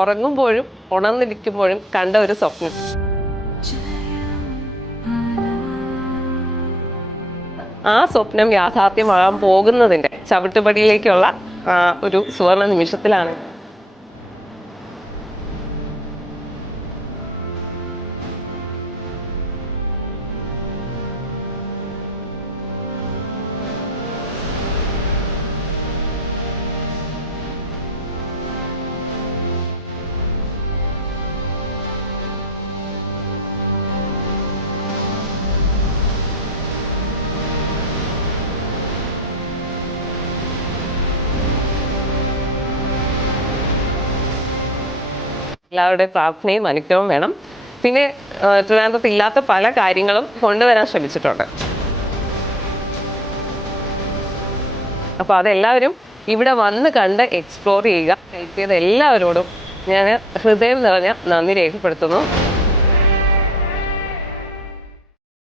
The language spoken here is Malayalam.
ഉറങ്ങുമ്പോഴും ഉണർന്നിരിക്കുമ്പോഴും കണ്ട ഒരു സ്വപ്നം. ആ സ്വപ്നം യാഥാർത്ഥ്യമാകാൻ പോകുന്നതിൻ്റെ ചവിട്ടുപടിയിലേക്കുള്ള ഒരു സുവർണ നിമിഷത്തിലാണ്. എല്ലാവരുടെയും പ്രാർത്ഥനയും അനുഗ്രഹവും വേണം. പിന്നെ ട്രിവാൻഡ്രത്ത് ഇല്ലാത്ത പല കാര്യങ്ങളും കൊണ്ടുവരാൻ ശ്രമിച്ചിട്ടുണ്ട്. അപ്പോൾ അതെല്ലാവരും ഇവിടെ വന്ന് കണ്ട് എക്സ്പ്ലോർ ചെയ്യുക. ഹെൽപ്പ് ചെയ്ത എല്ലാവരോടും ഞാൻ ഹൃദയം നിറഞ്ഞ നന്ദി രേഖപ്പെടുത്തുന്നു.